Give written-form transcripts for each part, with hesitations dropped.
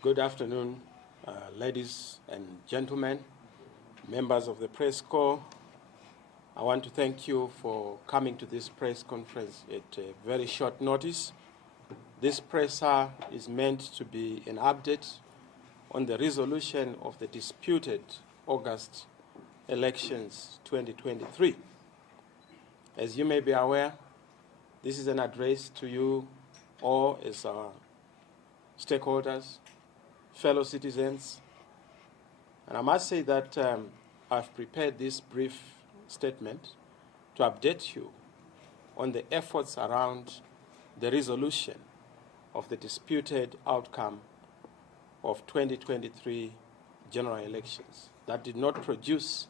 Good afternoon, ladies and gentlemen, members of the press corps. I want to thank you for coming to this press conference at a very short notice. This presser is meant to be an update on the resolution of the disputed August elections 2023. As you may be aware, this is an address to you all as our stakeholders, fellow citizens, and I must say that I've prepared this brief statement to update you on the efforts around the resolution of the disputed outcome of 2023 general elections that did not produce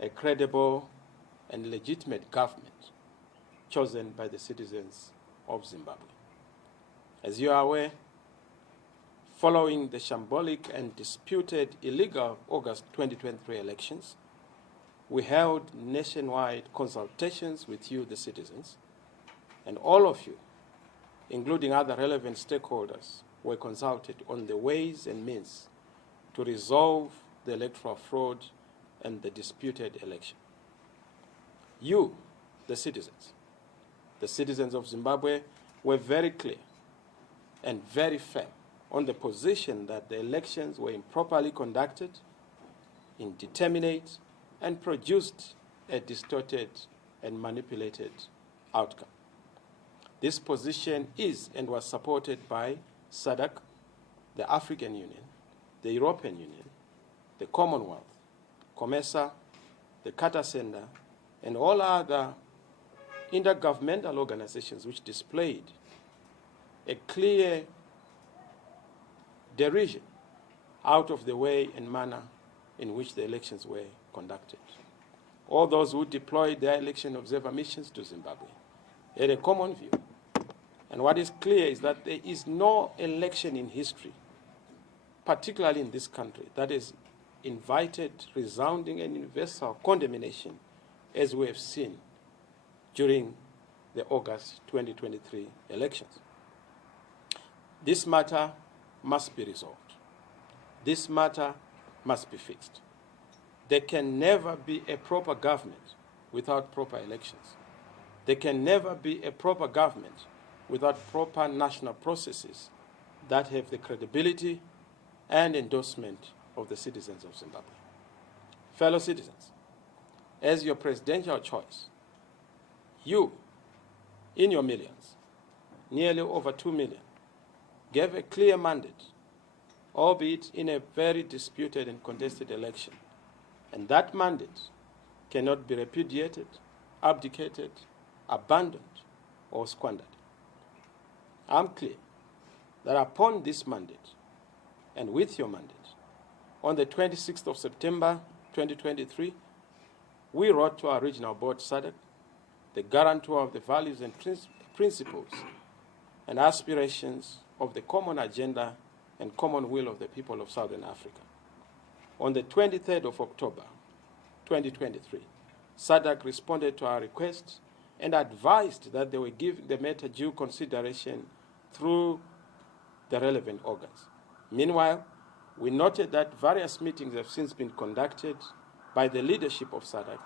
a credible and legitimate government chosen by the citizens of Zimbabwe. As you are aware, following the shambolic and disputed illegal August 2023 elections, we held nationwide consultations with you, the citizens, and all of you, including other relevant stakeholders, were consulted on the ways and means to resolve the electoral fraud and the disputed election. You, the citizens of Zimbabwe, were very clear and very firm on the position that the elections were improperly conducted, indeterminate, and produced a distorted and manipulated outcome. This position is and was supported by SADC, the African Union, the European Union, the Commonwealth, Chamisa, the Carter Center, and all other intergovernmental organizations which displayed a clear derision out of the way and manner in which the elections were conducted. All those who deployed their election observer missions to Zimbabwe had a common view. And what is clear is that there is no election in history, particularly in this country, that has invited resounding and universal condemnation as we have seen during the August 2023 elections. This matter must be resolved. This matter must be fixed. There can never be a proper government without proper elections. There can never be a proper government without proper national processes that have the credibility and endorsement of the citizens of Zimbabwe. Fellow citizens, as your presidential choice, you, in your millions, nearly over 2 million, gave a clear mandate, albeit in a very disputed and contested election. And that mandate cannot be repudiated, abdicated, abandoned, or squandered. I'm clear that upon this mandate, and with your mandate, on the 26th of September 2023, we wrote to our regional board, SADC, the guarantor of the values and principles and aspirations of the common agenda and common will of the people of Southern Africa. On the 23rd of October, 2023, SADC responded to our request and advised that they were giving the matter due consideration through the relevant organs. Meanwhile, we noted that various meetings have since been conducted by the leadership of SADC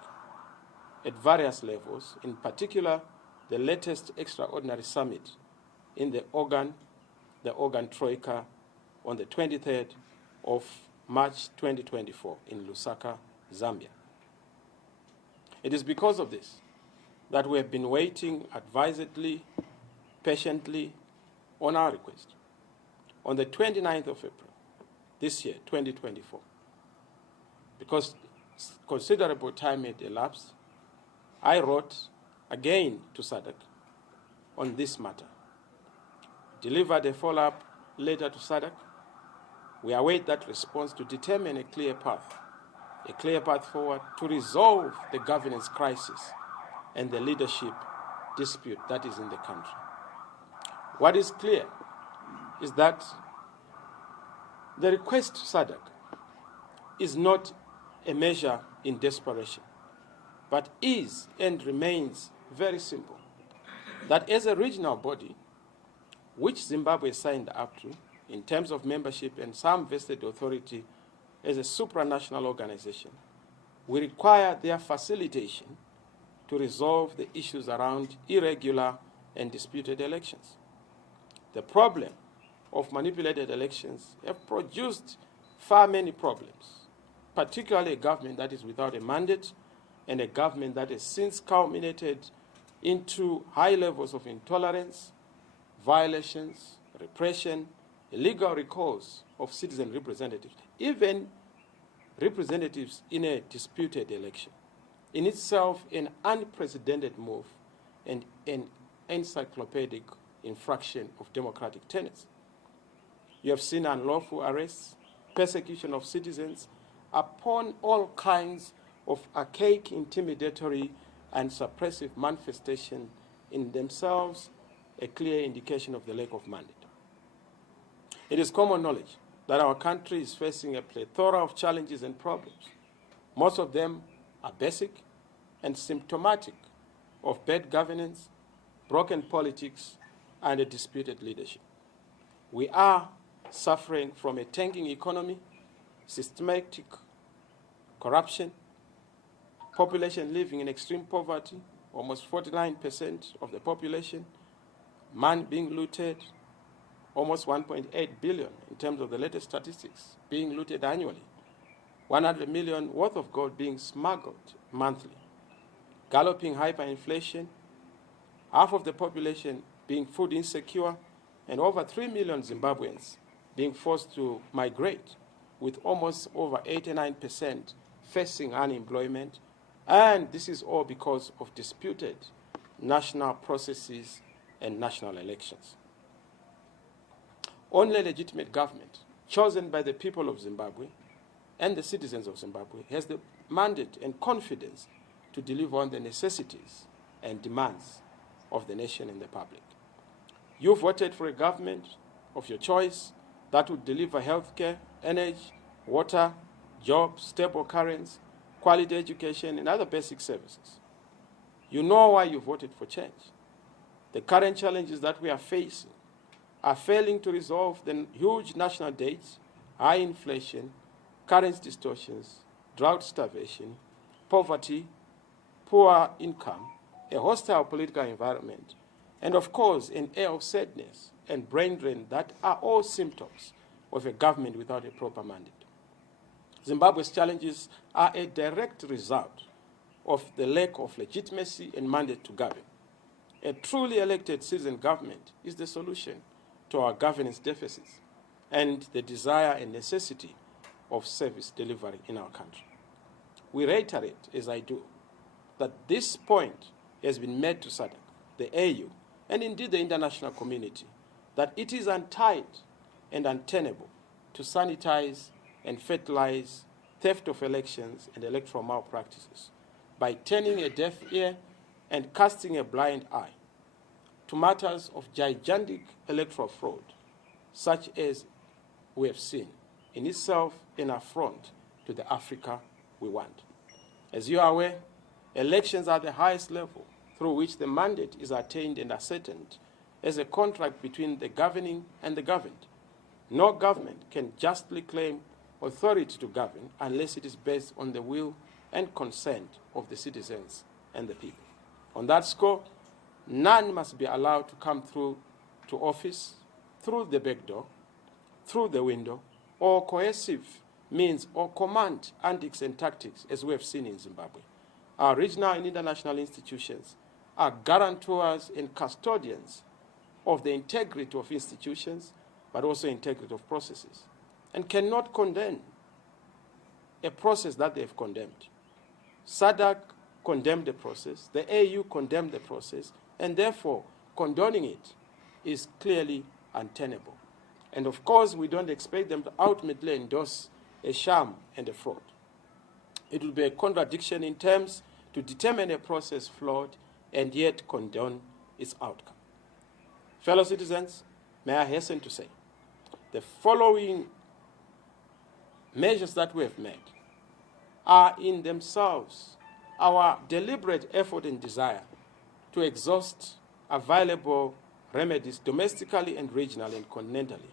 at various levels, in particular the latest extraordinary summit in the organ Troika on the 23rd of March 2024 in Lusaka, Zambia. It is because of this that we have been waiting advisedly, patiently on our request. On the 29th of April this year, 2024, because considerable time had elapsed, I wrote again to SADC on this matter, delivered a follow-up letter to SADC. We await that response to determine a clear path forward to resolve the governance crisis and the leadership dispute that is in the country. What is clear is that the request to SADC is not a measure in desperation, but is and remains very simple. That as a regional body, which Zimbabwe signed up to in terms of membership and some vested authority as a supranational organization, we require their facilitation to resolve the issues around irregular and disputed elections. The problem of manipulated elections have produced far many problems, particularly a government that is without a mandate and a government that has since culminated into high levels of intolerance, violations, repression, illegal recalls of citizen representatives, even representatives in a disputed election. In itself, an unprecedented move and an encyclopedic infraction of democratic tenets. You have seen unlawful arrests, persecution of citizens upon all kinds of archaic, intimidatory, and suppressive manifestation, in themselves a clear indication of the lack of mandate. It is common knowledge that our country is facing a plethora of challenges and problems. Most of them are basic and symptomatic of bad governance, broken politics, and a disputed leadership. We are suffering from a tanking economy, systematic corruption, population living in extreme poverty, almost 49% of the population, man being looted, almost 1.8 billion in terms of the latest statistics being looted annually, 100 million worth of gold being smuggled monthly, galloping hyperinflation, half of the population being food insecure, and over 3 million Zimbabweans being forced to migrate, with almost over 89% facing unemployment. And this is all because of disputed national processes and national elections. Only legitimate government, chosen by the people of Zimbabwe and the citizens of Zimbabwe, has the mandate and confidence to deliver on the necessities and demands of the nation and the public. You voted for a government of your choice that would deliver healthcare, energy, water, jobs, stable currency, quality education, and other basic services. You know why you voted for change. The current challenges that we are facing are failing to resolve the huge national debts, high inflation, currency distortions, drought, starvation, poverty, poor income, a hostile political environment, and of course an air of sadness and brain drain that are all symptoms of a government without a proper mandate. Zimbabwe's challenges are a direct result of the lack of legitimacy and mandate to govern. A truly elected citizen government is the solution to our governance deficits and the desire and necessity of service delivery in our country. We reiterate, as I do, that this point has been made to SADC, the AU, and indeed the international community, that it is untied and untenable to sanitize and fertilize theft of elections and electoral malpractices by turning a deaf ear and casting a blind eye to matters of gigantic electoral fraud, such as we have seen, in itself an affront to the Africa we want. As you are aware, elections are the highest level through which the mandate is attained and ascertained as a contract between the governing and the governed. No government can justly claim authority to govern unless it is based on the will and consent of the citizens and the people. On that score, none must be allowed to come through to office through the back door, through the window, or coercive means or command antics and tactics, as we have seen in Zimbabwe. Our regional and international institutions are guarantors and custodians of the integrity of institutions, but also integrity of processes, and cannot condemn a process that they have condemned. SADC condemned the process, the AU condemned the process, and therefore condoning it is clearly untenable. And of course, we don't expect them to ultimately endorse a sham and a fraud. It will be a contradiction in terms to determine a process flawed and yet condone its outcome. Fellow citizens, may I hasten to say, the following measures that we have made are in themselves our deliberate effort and desire to exhaust available remedies domestically and regionally and continentally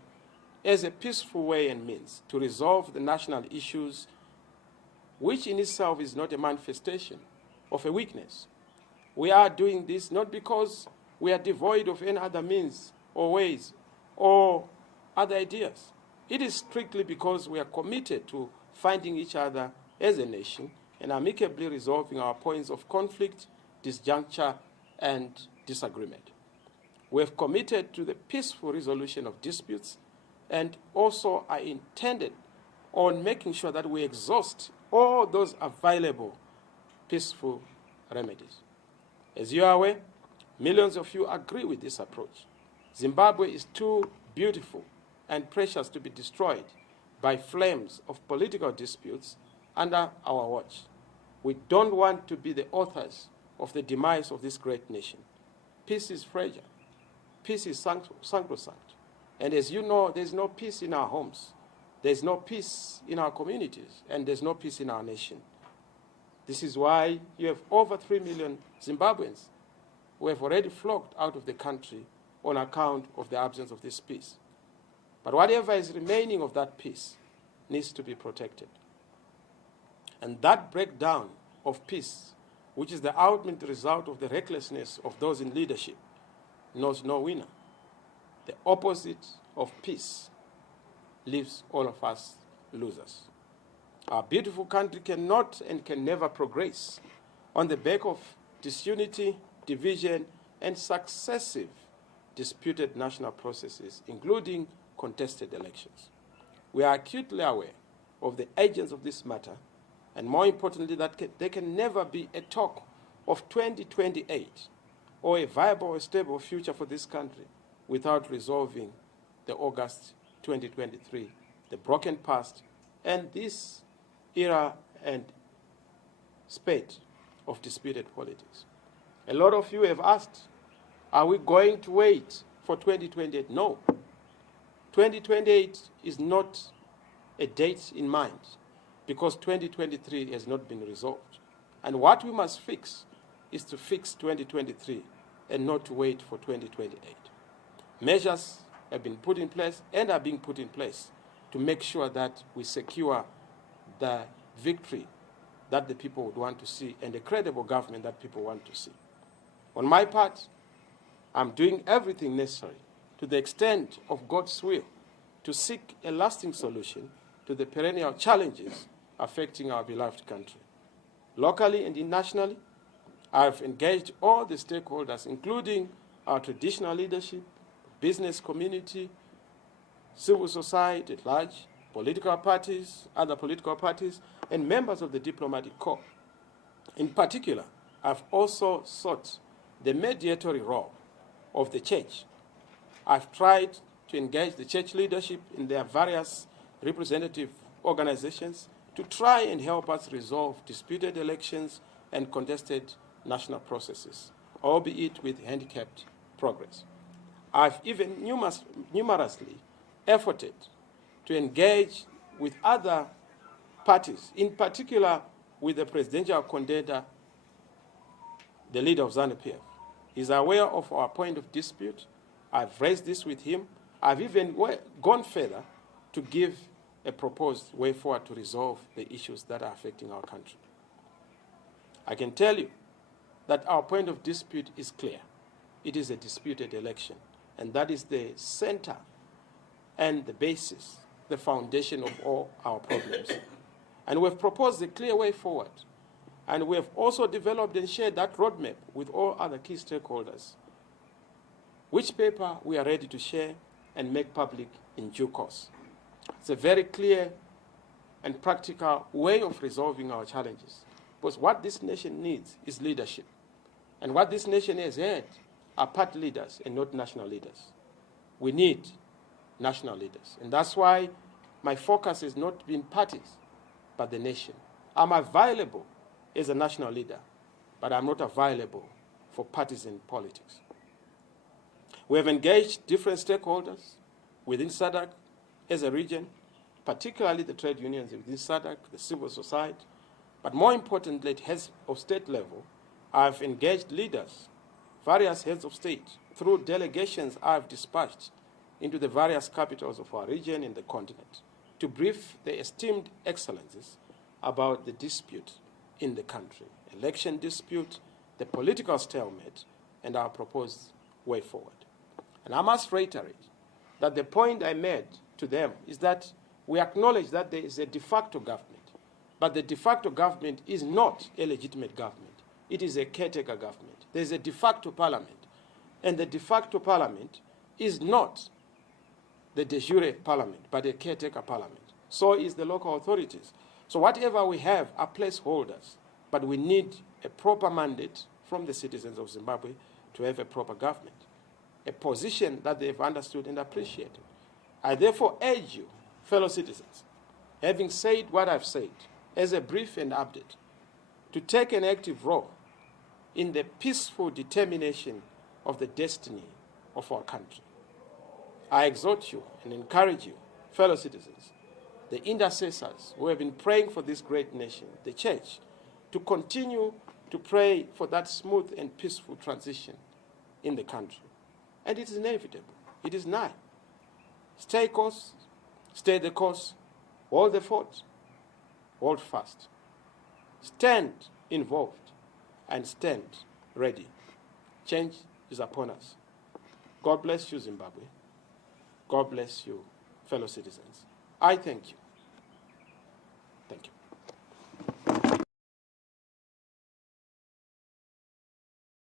as a peaceful way and means to resolve the national issues, which in itself is not a manifestation of a weakness. We are doing this not because we are devoid of any other means or ways or other ideas. It is strictly because we are committed to finding each other as a nation and amicably resolving our points of conflict, disjuncture, and disagreement. We have committed to the peaceful resolution of disputes and also are intended on making sure that we exhaust all those available peaceful remedies. As you are aware, millions of you agree with this approach. Zimbabwe is too beautiful and precious to be destroyed by flames of political disputes under our watch. We don't want to be the authors of the demise of this great nation. Peace is fragile. Peace is sacrosanct. And as you know, there's no peace in our homes. There's no peace in our communities. And there's no peace in our nation. This is why you have over 3 million Zimbabweans who have already flocked out of the country on account of the absence of this peace. But whatever is remaining of that peace needs to be protected. And that breakdown of peace, which is the ultimate result of the recklessness of those in leadership, knows no winner. The opposite of peace leaves all of us losers. Our beautiful country cannot and can never progress on the back of disunity, division, and successive disputed national processes, including contested elections. We are acutely aware of the agents of this matter, and more importantly, that there can never be a talk of 2028 or a viable or stable future for this country without resolving the August 2023, the broken past, and this era and spate of disputed politics. A lot of you have asked, are we going to wait for 2028? No. 2028 is not a date in mind because 2023 has not been resolved. And what we must fix is to fix 2023 and not to wait for 2028. Measures have been put in place and are being put in place to make sure that we secure the victory that the people would want to see and a credible government that people want to see. On my part, I'm doing everything necessary to the extent of God's will to seek a lasting solution to the perennial challenges affecting our beloved country. Locally and internationally, I've engaged all the stakeholders, including our traditional leadership, business community, civil society at large, political parties, other political parties, and members of the diplomatic corps. In particular, I've also sought the mediatory role of the church. I've tried to engage the church leadership in their various representative organizations to try and help us resolve disputed elections and contested national processes, albeit with handicapped progress. I've even numerously efforted to engage with other parties, in particular with the presidential contender, the leader of ZANU-PF. He's aware of our point of dispute. I've raised this with him. I've even gone further to give a proposed way forward to resolve the issues that are affecting our country. I can tell you that our point of dispute is clear. It is a disputed election, and that is the center and the basis, the foundation of all our problems. And we've proposed a clear way forward. And we have also developed and shared that roadmap with all other key stakeholders, which paper we are ready to share and make public in due course. It's a very clear and practical way of resolving our challenges. Because what this nation needs is leadership. And what this nation has had are party leaders and not national leaders. We need national leaders. And that's why my focus has not been parties, but the nation. I'm available as a national leader, but I'm not available for partisan politics. We have engaged different stakeholders within SADC as a region, particularly the trade unions within SADC, the civil society, but more importantly, at heads of state level, I've engaged leaders, various heads of state, through delegations I've dispatched into the various capitals of our region and the continent to brief the esteemed excellencies about the dispute in the country, election dispute, the political stalemate, and our proposed way forward. And I must reiterate that the point I made to them is that we acknowledge that there is a de facto government, but the de facto government is not a legitimate government. It is a caretaker government. There is a de facto parliament, and the de facto parliament is not the de jure parliament, but a caretaker parliament. So is the local authorities. So whatever we have are placeholders, but we need a proper mandate from the citizens of Zimbabwe to have a proper government, a position that they've understood and appreciated. I therefore urge you, fellow citizens, having said what I've said, as a brief and update, to take an active role in the peaceful determination of the destiny of our country. I exhort you and encourage you, fellow citizens, the intercessors who have been praying for this great nation, the church, to continue to pray for that smooth and peaceful transition in the country. And it is inevitable. It is nigh. Stay course, stay the course, hold the fort, hold fast. Stand involved and stand ready. Change is upon us. God bless you, Zimbabwe. God bless you, fellow citizens. I thank you.